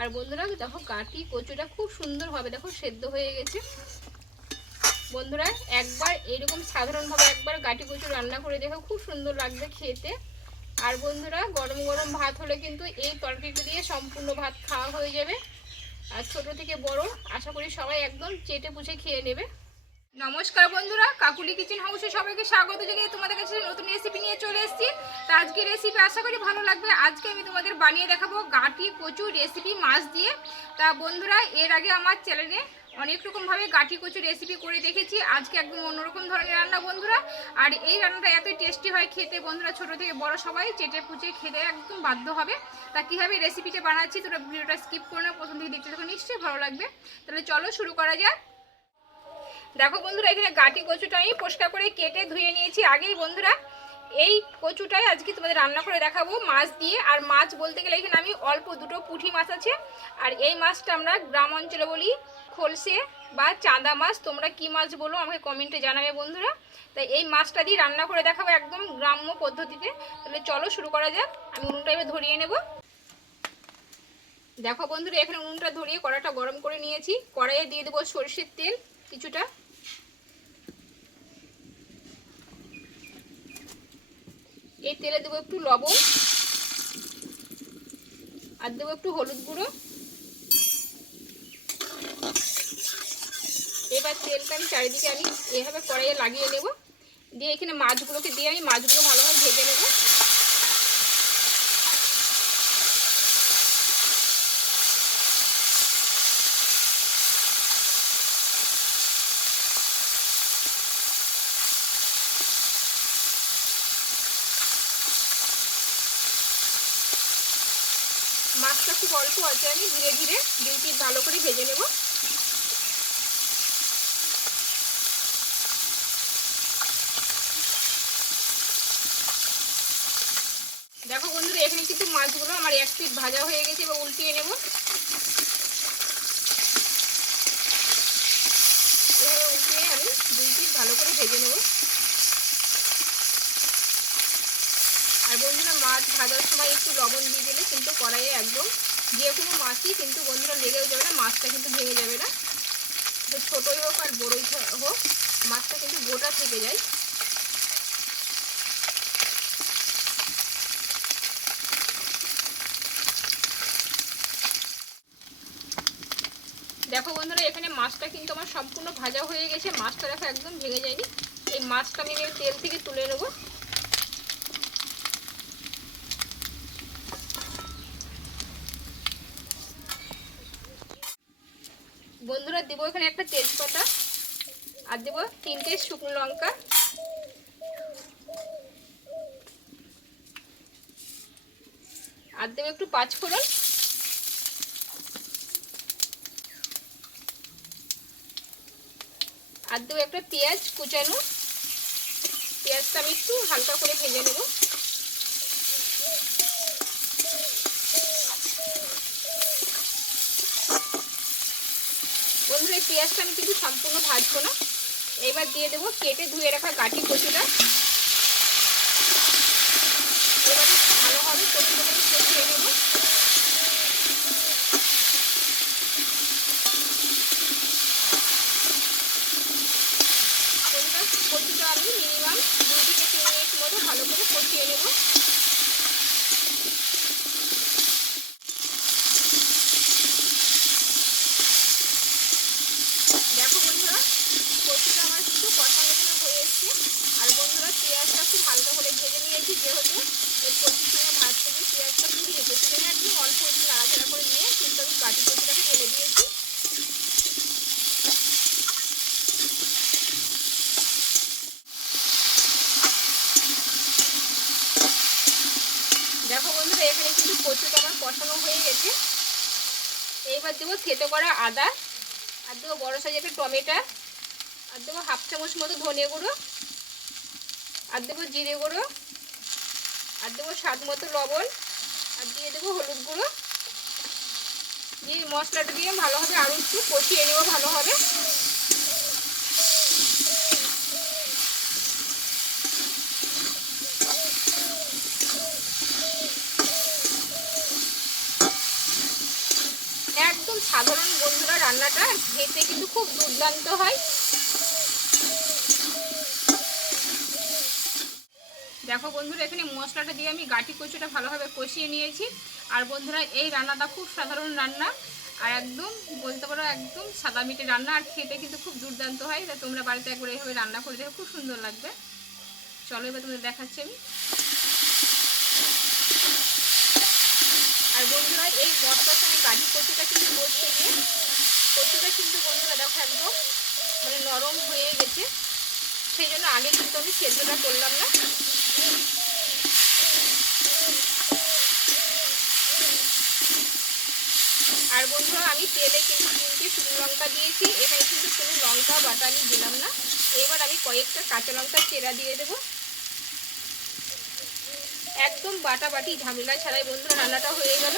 আর বন্ধুরা, দেখো কাটি কচুটা খুব সুন্দরভাবে, দেখো সেদ্ধ হয়ে গেছে। বন্ধুরা, একবার এরকম সাধারণভাবে একবার গাটি কচু রান্না করে দেখো, খুব সুন্দর লাগবে খেতে। আর বন্ধুরা, গরম গরম ভাত হলে কিন্তু এই তরকারিটি দিয়ে সম্পূর্ণ ভাত খাওয়া হয়ে যাবে। আর ছোট থেকে বড়, আশা করি সবাই একদম চেটে পুষে খেয়ে নেবে। নমস্কার বন্ধুরা, কাকুলি কিচেন হাউসে সবাইকে স্বাগত জানিয়ে তোমাদের কাছে নতুন রেসিপি নিয়ে চলে এসেছি। তা আজকে রেসিপি আশা করি ভালো লাগবে। আজকে আমি তোমাদের বানিয়ে দেখাবো গাটি কচু রেসিপি মাছ দিয়ে। তা বন্ধুরা, এর আগে আমার চ্যানেলে অনেক রকমভাবে গাঠি কচু রেসিপি করে দেখেছি। আজকে একদম অন্যরকম ধরনের রান্না বন্ধুরা। আর এই রান্নাটা এতই টেস্টি হয় খেতে বন্ধুরা, ছোট থেকে বড় সবাই চেটে পুচে খেতে একদম বাধ্য হবে। তা কীভাবে রেসিপিটা বানাচ্ছি তোরা ভিডিওটা স্কিপ করে না, প্রথম থেকে দেখতে থাকো, নিশ্চয়ই ভালো লাগবে। তাহলে চলো শুরু করা যাক। দেখো বন্ধুরা, এখানে গাটি কচুটা আমি পরিষ্কার করে কেটে ধুয়ে নিয়েছি। আগেই বন্ধুরা, এই কচুটাই আজকে তোমাদের রান্না করে দেখাবো মাছ দিয়ে। আর মাছ বলতে গেলে এখানে আমি অল্প দুটো পুঁটি মাছ আছে। আর এই মাছটা আমরা গ্রাম অঞ্চলে বলি খোলসে বা চাঁদা মাছ। তোমরা কি মাছ বলো আমাকে কমেন্টে জানাবে বন্ধুরা। তাই এই মাছটা দিয়ে রান্না করে দেখাবো একদম গ্রাম্য পদ্ধতিতে। তাহলে চলো শুরু করা যাক। আমি উনুনটা এবার ধরিয়ে নেব। দেখো বন্ধুরা, এখানে উনুনটা ধরিয়ে কড়াটা গরম করে নিয়েছি। কড়াইয়ে দিয়ে দেবো সরষের তেল কিছুটা। এই তেলে দেবো একটু লবণ। আর দেবো একটু হলুদ গুঁড়ো। এবার তেলটা আমি চারিদিকে আমি এভাবে কড়াইয়ে লাগিয়ে নেব। দিয়ে এখানে মাছগুলোকে দিয়ে আমি মাছগুলো ভালোভাবে ভেজে নেব। মাছটা খুব অল্প আছে, আমি ধীরে ধীরে দুই পিস ভালো করে ভেজে নেব। দেখো বন্ধুরা, এখানে কিন্তু মাছগুলো আমার এক পিস ভাজা হয়ে গেছে, এবার উল্টিয়ে নেব। এভাবে উল্টিয়ে আমি দুই পিস ভালো করে ভেজে নেব আর বন্ধুরা মাছ ভাজার সময় একটু লবণ দিয়ে দিলে কিন্তু কড়াইয়ে একদম যে কোনো মাছই কিন্তু বন্ধুরা লেগেও যাবে না, মাছটা কিন্তু ভেঙে যাবে না। তো ছোটোই হোক আর বড়োই হোক, মাছটা কিন্তু গোটা থেকে যায়। দেখো বন্ধুরা, এখানে মাছটা কিন্তু আমার সম্পূর্ণ ভাজা হয়ে গেছে, মাছটা দেখো একদম ভেঙে যায়নি। এই মাছটা আমি তেল থেকে তুলে নেব। বন্ধুরা দেবো এখানে একটা তেজপাতা আর দেবো তিনটে শুকনো লঙ্কা। আর দেবো একটু পাঁচফোড়ন। আর দেবো একটা পেঁয়াজ কুচানো। পেঁয়াজটা আমি একটু হালকা করে ভেজে নেব বন্ধুরা এই পেঁয়াজটা আমি কিন্তু সম্পূর্ণ ভাজবো না। এবার দিয়ে দেবো কেটে ধুয়ে রাখা গাঠি কচুটা। এবারে ভালোভাবে কচুটাকে কষিয়ে নেব। কচুটা আমি মিনিমাম দুই থেকে তিন মিনিট মতো ভালো করে কষিয়ে নেব দেখো বন্ধুরা কচুটা আমার কিন্তু কষানো হয়ে এসছে আর বন্ধুরা পেঁয়াজটা খুব হালকা করে নিয়েছি যেহেতু, এর কচুর সঙ্গে ভাজতে গিয়ে পেঁয়াজটা পুড়িয়ে গেছে সেখানে একদম অল্প একটু নাড়াচাড়া করে নিয়ে কিন্তু আমি বাটি কচুটাকে ঢেলে দিয়েছি। দেখো বন্ধুরা, এখানে কিন্তু কচুটা আমার কষানো হয়ে গেছে। এইবার দেবো থেতো করা আদা, আর দেবো বড়ো সাইজের একটা টমেটো, আর দেবো হাফ চামচ মতো ধনে গুঁড়ো, আর দেবো জিরে গুঁড়ো। আর দেবো স্বাদ মতো লবণ, আর দিয়ে দেবো হলুদ গুঁড়ো। দিয়ে মশলাটা দিয়ে ভালোভাবে আরও একটু কষিয়ে নেব ভালোভাবে। একদম সাধারণ বন্ধুরা রান্নাটা খেতে কিন্তু খুব দুর্দান্ত হয়। দেখো বন্ধুরা, এখানে মশলাটা দিয়ে আমি গাটি কচুটা ভালোভাবে কষিয়ে নিয়েছি। আর বন্ধুরা, এই রান্নাটা খুব সাধারণ রান্না। আর একদম, বলতে পারো একদম সাদা মিটে রান্না। আর খেতে কিন্তু খুব দুর্দান্ত হয়। তা তোমরা বাড়িতে একবার এইভাবে রান্না করে দেখো, খুব সুন্দর লাগবে। চলো, এবার তোমাদের দেখাচ্ছি আমি। আর বন্ধুরা, এই বর্ষার সময় গাড়ি কচুটা কিন্তু করতে গিয়ে কচুটা কিন্তু বন্ধুরা দেখো একদম মানে নরম হয়ে গেছে। সেই জন্য আগে কিন্তু আমি সেদ্ধটা করলাম না। আর বন্ধুরা, আমি তেলে কিন্তু তিনটে শুকনো লঙ্কা দিয়েছি। এখানে কিন্তু কোনো লঙ্কা বাটা আমি দিলাম না। এবার আমি কয়েকটা কাঁচা লঙ্কা চেরা দিয়ে দেবো। একদম বাটা বাটি ঝামেলা ছাড়াই বন্ধুরা, রান্নাটা হয়ে গেল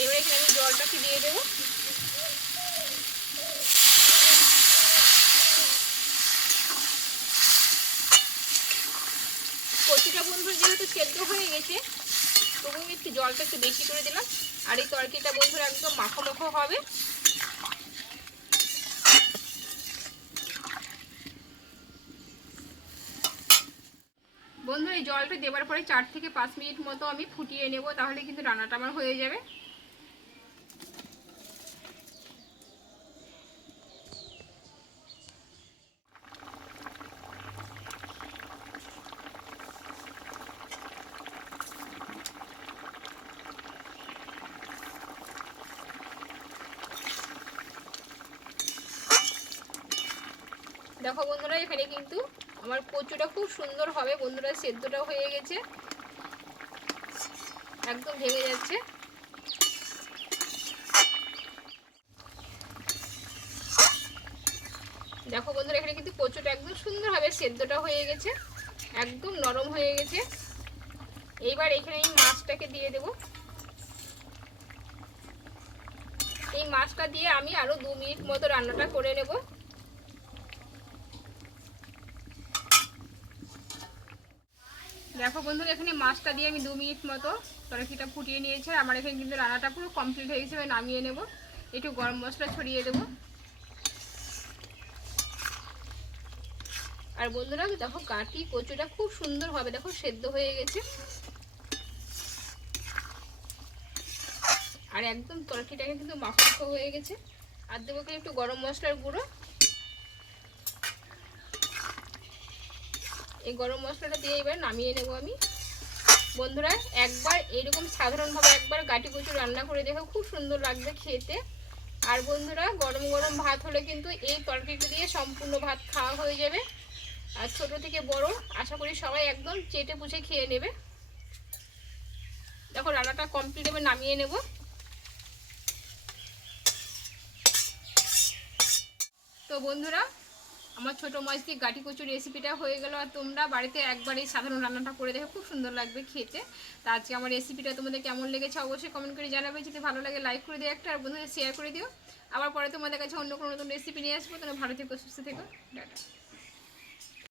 এবার এখানে আমি জলটাকে দিয়ে দেবো কচিটা যেহেতু সেদ্ধ হয়ে গেছে তবু আমি একটু জলটা একটু বেশি করে দিলাম। আর এই তরকারিটা বন্ধুরা একদম মাখো মাখো হবে। বন্ধু এই জলটা দেওয়ার পরে চার থেকে পাঁচ মিনিট মতো আমি ফুটিয়ে নেব, তাহলে কিন্তু রান্নাটা আমার হয়ে যাবে। দেখো বন্ধুরা, এখানে কিন্তু আমার কচুটা খুব সুন্দর হবে। বন্ধুরা, সেদ্ধটাও হয়ে গেছে। একদম ভেঙে যাচ্ছে। দেখো বন্ধুরা, এখানে কিন্তু কচুটা একদম সুন্দরভাবে সেদ্ধটা হয়ে গেছে। একদম নরম হয়ে গেছে। এইবার এখানে এই মাছটাকে দিয়ে দেব। এই মাছটা দিয়ে আমি আরও দু মিনিট মতো রান্নাটা করে নেব। দেখো বন্ধুরা, এখানে মাছটা দিয়ে আমি দু মিনিট মতো তরকিটা ফুটিয়ে নিয়েছি, আর আমার এখানে কিন্তু রান্নাটা পুরো কমপ্লিট হয়ে গেছে নামিয়ে নেব। একটু গরম মশলা ছড়িয়ে দেবো। আর বন্ধুরা, দেখো কাটি কচুটা খুব সুন্দর হবে, দেখো সেদ্ধ হয়ে গেছে। আর একদম তরকারিটাকে কিন্তু মাখো হয়ে গেছে। আর দেবো একটু গরম মশলার গুঁড়ো। এই গরম মশলাটা দিয়ে এবার নামিয়ে নেব আমি। বন্ধুরা, একবার এরকম সাধারণভাবে একবার গাটি কচু রান্না করে দেখো, খুব সুন্দর লাগবে খেতে। আর বন্ধুরা, গরম গরম ভাত হলে কিন্তু এই তরকারিটা দিয়ে সম্পূর্ণ ভাত খাওয়া হয়ে যাবে। আর ছোট থেকে বড়, আশা করি সবাই একদম চেটে পুষে খেয়ে নেবে। দেখো, রান্নাটা কমপ্লিট এবার নামিয়ে নেব। তো বন্ধুরা আমার ছোটো মাছ দিয়ে গাটি কচুর রেসিপিটা হয়ে গেল? আর তোমরা বাড়িতে একবার এই সাধারণ রান্নাটা করে দেখো, খুব সুন্দর লাগবে খেতে। তা আজকে আমার রেসিপিটা তোমাদের কেমন লেগেছে অবশ্যই কমেন্ট করে জানাবে। যদি ভালো লাগে লাইক করে দিও একটা, আর বন্ধুদের শেয়ার করে দিও। আবার পরে তোমাদের কাছে অন্য কোনো নতুন রেসিপি নিয়ে আসব। তোমরা ভালো থেকো, সুস্থ থেকো। টাটা।